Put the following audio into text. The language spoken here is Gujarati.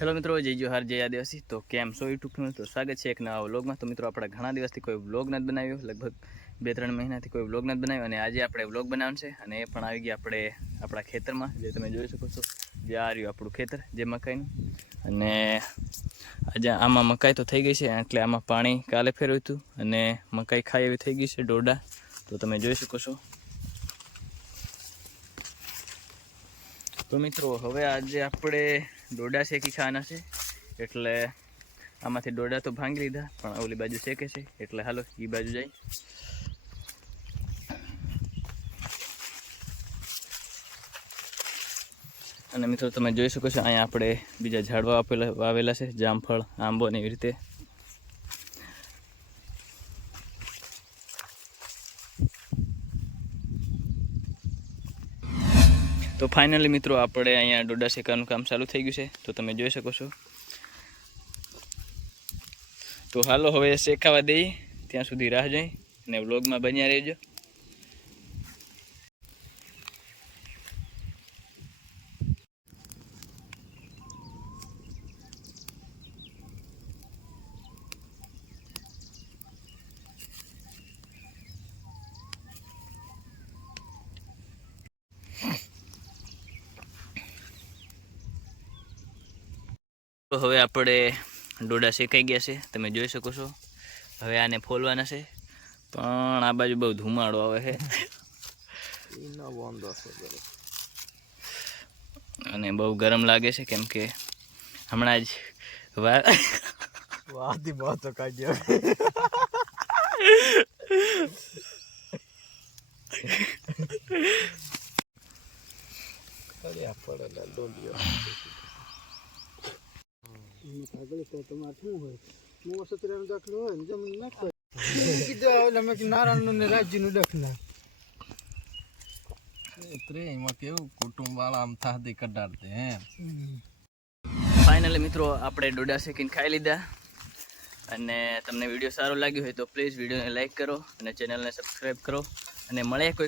હેલો મિત્રો, જય જોહાર, જય આદિવાસી. તો કેમ છો યુટ્યુબ તો સ્વાગત છે એક નવા વ્લોગમાં. તો મિત્રો, આપણે ઘણા દિવસથી કોઈ વ્લોગ નથી બનાવ્યો. લગભગ બે ત્રણ મહિનાથી કોઈ વ્લોગ નથી બનાવ્યો. અને આજે આપણે વ્લોગ બનાવવાનું છે. અને એ પણ આવી ગયા આપણે આપણા ખેતરમાં, જે તમે જોઈ શકો છો. જે આ રહ્યું આપણું ખેતર, જે મકાઈનું. અને આજે આમાં મકાઈ તો થઈ ગઈ છે, એટલે આમાં પાણી કાલે ફેરવ્યું હતું. અને મકાઈ ખાઈ એવી થઈ ગઈ છે, ડોડા. તો તમે જોઈ શકો છો. તો મિત્રો, હવે આજે આપણે ડોડા શેકી ખાવાના છે. એટલે આમાંથી ડોડા તો ભાંગી લીધા, પણ ઓલી બાજુ શેકે છે. એટલે હાલો એ બાજુ જાય અને મિત્રો, તમે જોઈ શકો છો, અહીંયા આપણે બીજા ઝાડવા આપેલા વાવેલા છે, જામફળ, આંબો ને એવી રીતે. તો ફાઇનલી મિત્રો આપણે અહીંયા ડોડા શેકાનું કામ ચાલુ થઈ ગયું છે. તો તમે જોઈ શકો છો. તો હાલો હવે શેકાવા દઈએ. ત્યાં સુધી રાહ જોઈ અને વ્લોગમાં બન્યા રહેજો. તો હવે આપણે ડોડા શેકાઈ ગયા છે. તમે જોઈ શકો છો. હવે આને ફોલવાના છે. પણ આ બાજુ બહુ ધુમાડો આવે છે. અને બહુ ગરમ લાગે છે કેમ કે હમણાં જ વાતી બહુ તો કાઢ્યો આગળ તો તમારે શું હોય? હું સત્યાનો દાખલો હોય ને જમીન નાખો. કીધું એટલે મેં નારાયણનું ને રાજ્યનું દાખલા. એમાં કેવું? કુટુંબ વાળા આમ થાતી કઢાડતે હે ફાઇનલી મિત્રો આપણે ડોડા શેકીને ખાઈ લીધા. અને તમને વીડિયો સારો લાગ્યો હોય તો પ્લીઝ વિડીયોને લાઈક કરો અને ચેનલને સબસ્ક્રાઈબ કરો. અને મળે કોઈ